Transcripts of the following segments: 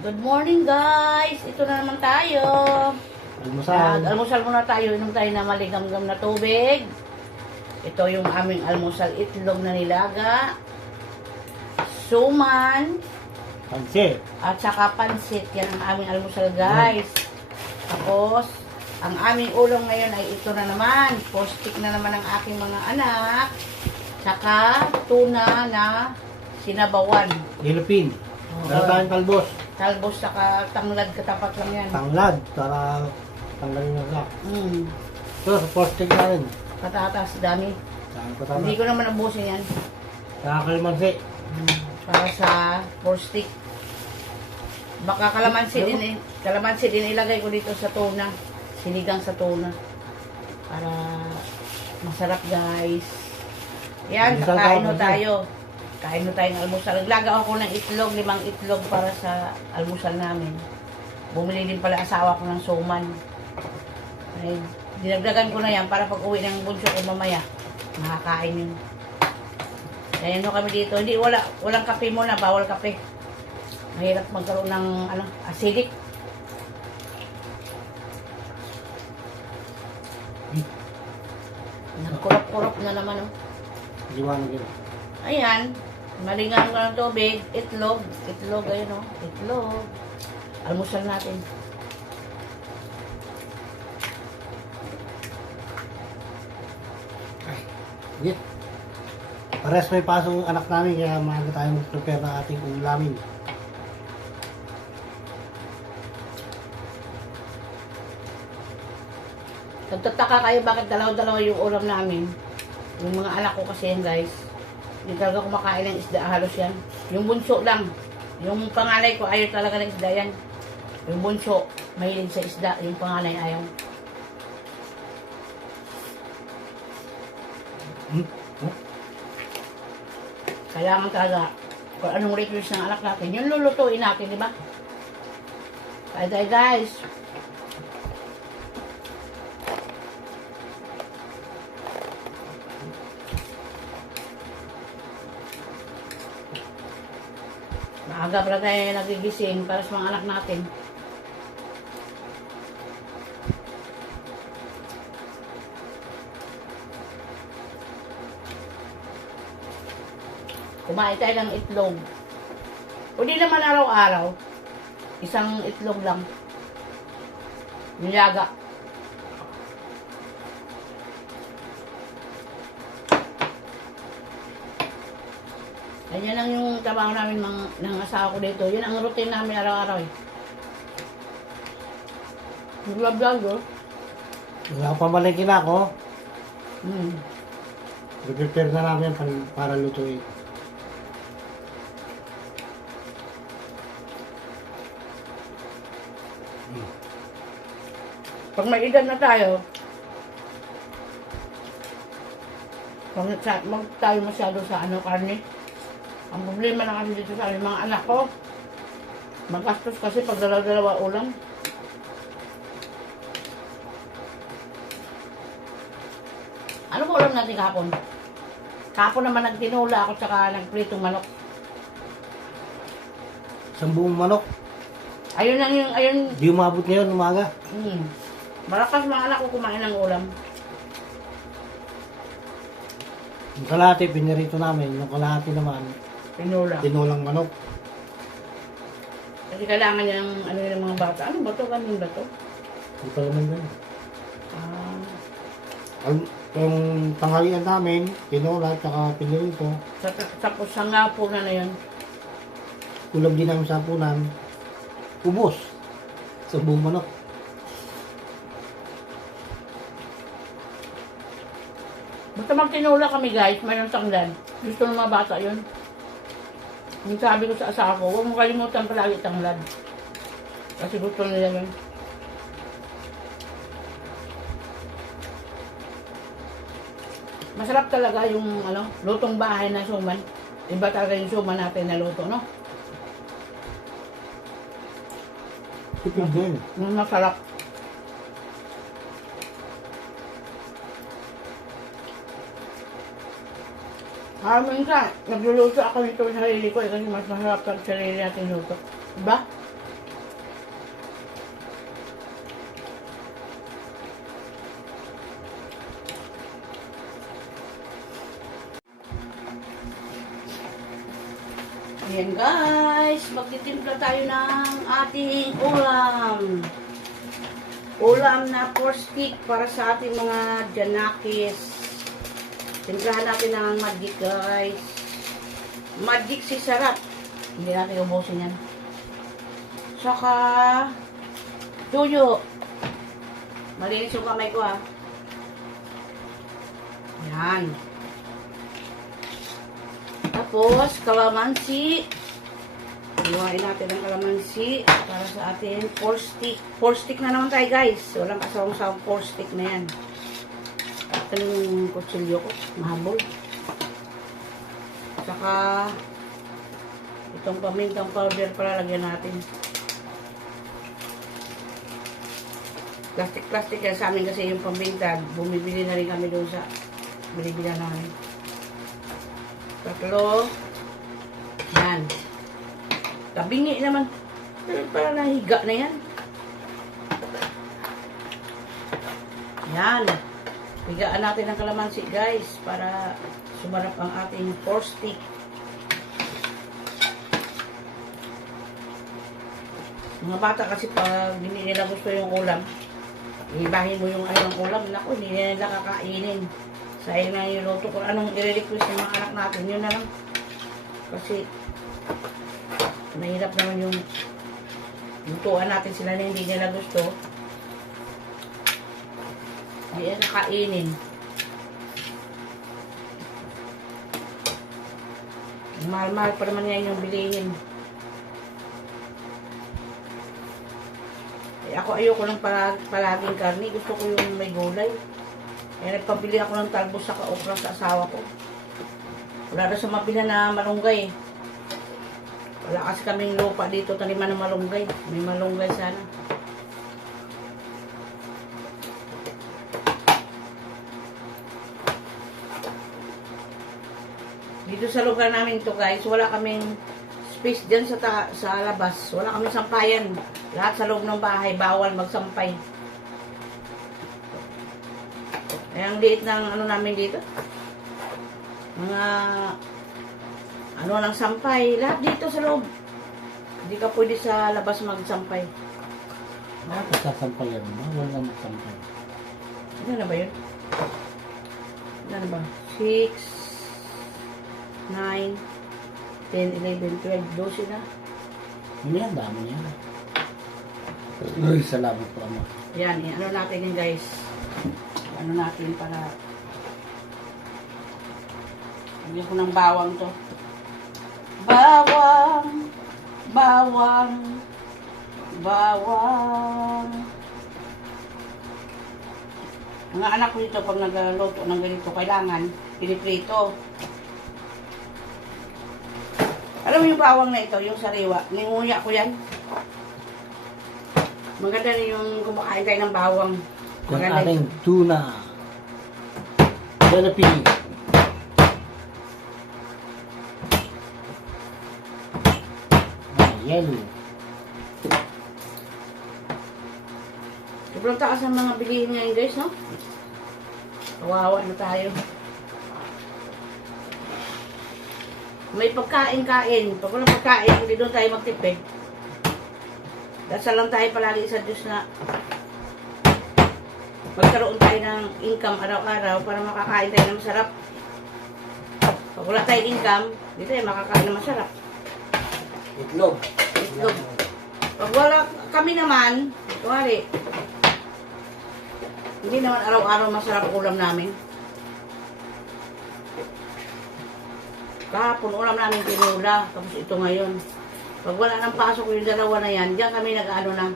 Good morning guys! Ito na naman tayo. Almusal. Nag-almusal muna tayo. Inom tayo na maligam-gam na tubig. Ito yung aming almusal. Itlog na nilaga. Suman. Pansit. At saka pansit. Yan ang aming almusal guys. Tapos, ang aming ulam ngayon ay ito na naman. Postik na naman ng aking mga anak. Saka tuna na sinabawan. Dilupin. Meron tayong kalbos. Talbos saka tanglad katapat lang yan. Tanglad. Para tanggalin yung sak. Mm. Ito, sa posting na rin. Patatas, dami. Saan ko tama? Hindi ko naman nabusin yan. Sa kalamansi. Para sa stick. Baka kalamansi din, eh- kalamansi din ilagay ko dito sa tuna. Sinigang sa tuna. Para masarap guys. Yan, kakain tayo. Kain ho tayong almusal. Naglaga ako ng itlog, limang itlog para sa almusal namin. Bumili din pala asawa ko ng suman. Ay, dinagdagan ko na yan para pag uwi ng bunso ko mamaya, makakain yun. Ayan kami dito. Hindi, wala, walang kape muna. Bawal kape. Mahirap magkaroon ng ano, acidic. Nagkurap-kurap na naman. Oh. Liwanag yun. Ayan. Malingan ko ng tubig. Itlog. Itlog, ayun oh. Itlog. Almusal natin. Sige. Pares may pasok ang anak namin kaya maaga tayo mag-prepare ng ating ulamin. Nagtataka kayo bakit dalaw-dalawa yung ulam namin. Yung mga anak ko kasi yan guys. Hindi talaga kumakain ng isda. Halos yan. Yung bunso lang. Yung panganay ko ayaw talaga ng isda yan. Yung bunso, mahilig sa isda. Yung panganay ayaw. Hmm? Oh, Kailangan talaga kung anong request ng anak natin, yung lulutuin natin, di ba? Tayo guys. Maaga pala tayo nagigising para sa mga anak natin. Kumain tayo ng itlog. O di naman araw-araw. Isang itlog lang. Nilaga. Ganyan lang yung trabaho namin mga, ng asawa ko dito. Yun ang routine namin araw-araw eh. Nagla-vlog oh. Wala pa malingkin ako. Hmm. Prepare na namin para, para lutuin. Pag may edad na tayo, pag tayo masyado sa ano, karne, ang problema na kasi dito sa aming mga anak ko, magastos kasi pag dalawa-dalawa ulam. Ano ba ulam natin kahapon? Kahapon naman nagtinula ako tsaka nagpritong manok. Isang buong manok. Ayun lang yung, ayun, Di umabot ngayon umaga. hmm. Malakas mga anak ko kumain ng ulam. Yung kalahati, pinirito namin. Yung kalahati naman, Tinula. tinulang manok. Kasi kailangan niya ng ano yung mga bata. Ano ba to? Ganun ba to? Hindi pa naman ganun. Ah, Ang, yung tanghalian namin, tinula, tsaka pinirito. sa, sa, sa nga po na na yun. Ulam din namin sa punan. Ubos. Sa buong manok. Basta magtinula kami guys, mayroon tanglad. Gusto ng mga bata yun. Yung sabi ko sa asawa ko, huwag mo kalimutan palagi tanglad. Kasi gusto nila yun. Masarap talaga yung ano, lutong bahay na suman. Iba talaga yung suman natin na luto, no? Tipid din. Masarap. Ah, minsan, nagluluto ako nito sa sarili ko eh, mas masarap pag sarili natin luto. Diba? Ayan guys, magtitimpla tayo ng ating ulam. Ulam na pork stick para sa ating mga janakis. Timplahan natin ng magic guys. Magic si sarap. Hindi natin ubusin yan. Saka, tuyo. Malinis yung kamay ko ha. Yan. Tapos, kalamansi. Iwain natin ang kalamansi para sa ating pork stick. Pork stick na naman tayo guys. Walang kasawang sa pork stick na yan. Ito yung kutsilyo ko. Mahabol. Saka, itong pamintang powder pala lagyan natin. Plastic-plastic yan sa amin kasi yung paminta. Bumibili na rin kami doon sa binibila namin. Tatlo. Yan. Kabingi naman. Parang nahiga na yan. Yan. Higaan natin ng kalamansi guys para sumarap ang ating pork stick. Mga bata kasi pag hindi nila gusto yung ulam, ibahin mo yung ano ng ulam, naku, hindi nila kakainin. Sayang na yung luto ko. Anong i-request ng mga anak natin, yun na lang. Kasi, mahirap naman yung lutuan natin sila na hindi nila gusto. Hindi nila kainin. Mahal-mahal pa naman yan yung bilihin. Eh, ako ayoko ng palag, palaging karni. Gusto ko yung may gulay. Kaya nagpabili ako ng talbos sa kaokra sa asawa ko. Wala na sa mabila na malunggay. Wala kasi kaming lupa dito taniman ng malunggay. May malunggay sana. Dito sa lugar namin to guys, wala kaming space dyan sa, ta sa labas. Wala kaming sampayan. Lahat sa loob ng bahay, bawal magsampay. Kaya ang liit ng ano namin dito. Mga ano lang sampay. Lahat dito sa loob. Hindi ka pwede sa labas magsampay. Bakit sasampayan mo? Wala magsampay. Ano na ba yun? Ano na ba? 6, 9, 10, 11, 12, 12 na. Hindi yan, dami niya. Uy, salamat po ama. Yan, eh, ano natin yun guys. Ano natin para Lagyan ko ng bawang to. Bawang, bawang, bawang. Mga anak ko dito, pag nagluto ng ganito, kailangan piniprito. Alam mo yung bawang na ito, yung sariwa, ninguya ko yan. Maganda rin yung kumakain tayo ng bawang. Yung Maganda ating tuna. Philippine. Ah, yellow. Sobrang taas ng mga bilihin ngayon guys, no? Kawawa na tayo. May pagkain-kain. Pag walang pagkain, hindi doon tayo magtipid. Dasal lang tayo palagi sa Diyos na magkaroon tayo ng income araw-araw para makakain tayo ng masarap. Pag wala tayong income, hindi tayo makakain ng masarap. Itlog. Itlog. Pag wala kami naman, kuwari, hindi naman araw-araw masarap ulam namin. Kahapon ulam namin tinula, tapos ito ngayon. Pag wala nang pasok yung dalawa na yan, diyan kami nag-ano na,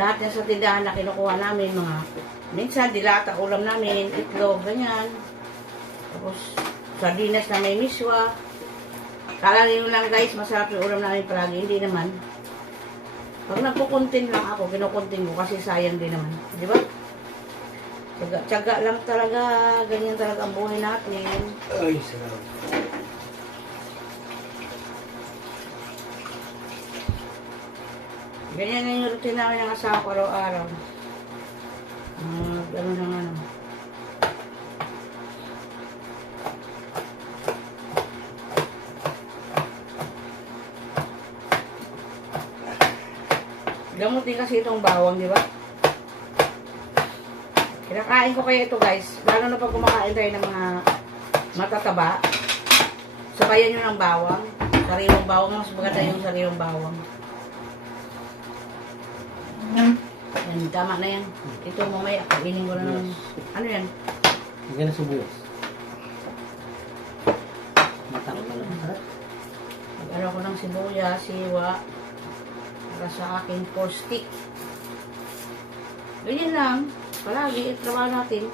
lahat yan sa tindahan na kinukuha namin, mga, minsan dilata ulam namin, itlog, ganyan. Tapos, sardinas na may miswa. Kala niyo lang guys, masarap yung ulam namin palagi, hindi naman. Pag nagkukuntin lang ako, kinukuntin ko kasi sayang din naman. Di ba? Tiyaga, tiyaga lang talaga, ganyan talaga ang buhay natin. Ay, salamat. Ganyan na yung routine namin ng asawa ko araw-araw. Uh, ano ng ano. Gamot din kasi itong bawang, di ba? Kinakain ko kaya ito, guys. Lalo na pag kumakain tayo ng mga matataba. Sabayan nyo ng bawang. Sariwang bawang. Mas maganda yung sariwang bawang. Yan, tama na yan. Ito mamaya, kainin ko na ng... Ano yan? Hindi na sibuyas. Matang pala. Sarap. Mag-ano ko ng sibuya, siwa. Para sa aking four stick. Ganyan lang. Palagi, trabaho natin.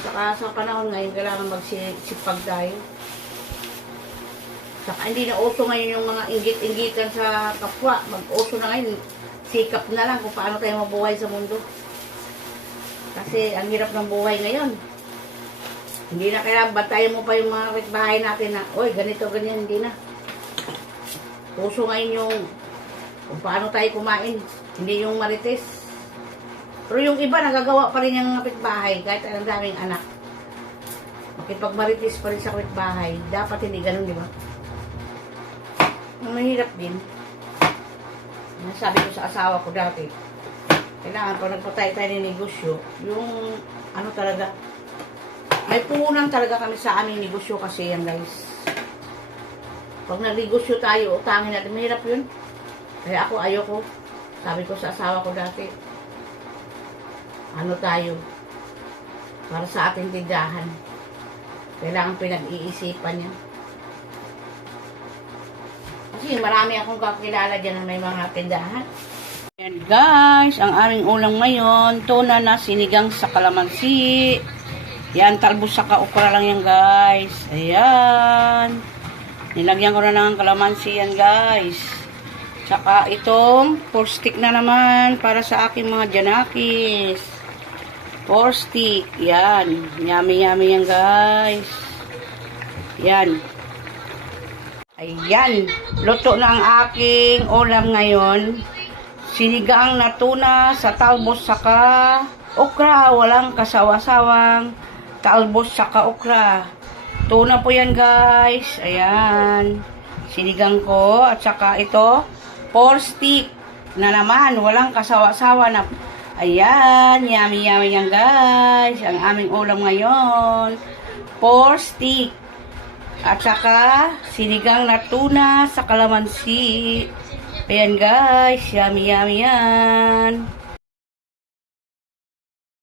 Saka sa panahon ngayon, kailangan magsipag tayo. Saka hindi na uso ngayon yung mga inggit-inggitan sa kapwa. Mag-uso na ngayon. Sikap na lang kung paano tayo mabuhay sa mundo. Kasi ang hirap ng buhay ngayon. Hindi na kailangan bantayan mo pa yung mga kapitbahay natin na, oy, ganito, ganyan, hindi na. Uso ngayon yung kung paano tayo kumain. Hindi yung marites. Pero yung iba, nagagawa pa rin yung kapitbahay kahit ang daming anak. Makipagmarites pa rin sa kapitbahay. Dapat hindi ganun, di ba? Mahirap din. Sabi ko sa asawa ko dati, kailangan pag nagpatay tayo ng negosyo, yung ano talaga, may puhunan talaga kami sa aming negosyo kasi yan guys. Pag nagnegosyo tayo, utangin natin, mahirap yun. Kaya ako ayoko. Sabi ko sa asawa ko dati, ano tayo, para sa ating tindahan. Kailangan pinag-iisipan yan. Kasi marami akong kakilala dyan na may mga tindahan. Yan guys, ang aming ulam ngayon, tuna na sinigang sa kalamansi. Yan, talbos sa kaukra lang yan guys. Ayan. Nilagyan ko na ng kalamansi yan guys. Tsaka itong four stick na naman para sa aking mga janakis. Four stick. Yan. Yummy yummy yan guys. Yan. Ayan. Luto na ang aking ulam ngayon. Sinigang na tuna sa talbos saka okra. Walang kasawa-sawang talbos saka okra. Tuna po yan guys. Ayan. Sinigang ko. At saka ito, four stick na naman. Walang kasawa-sawa na. Ayan. Yummy yummy yan guys. Ang aming ulam ngayon. Four stick. At saka, sinigang na tuna sa kalamansi. Ayan guys, yummy yummy yan.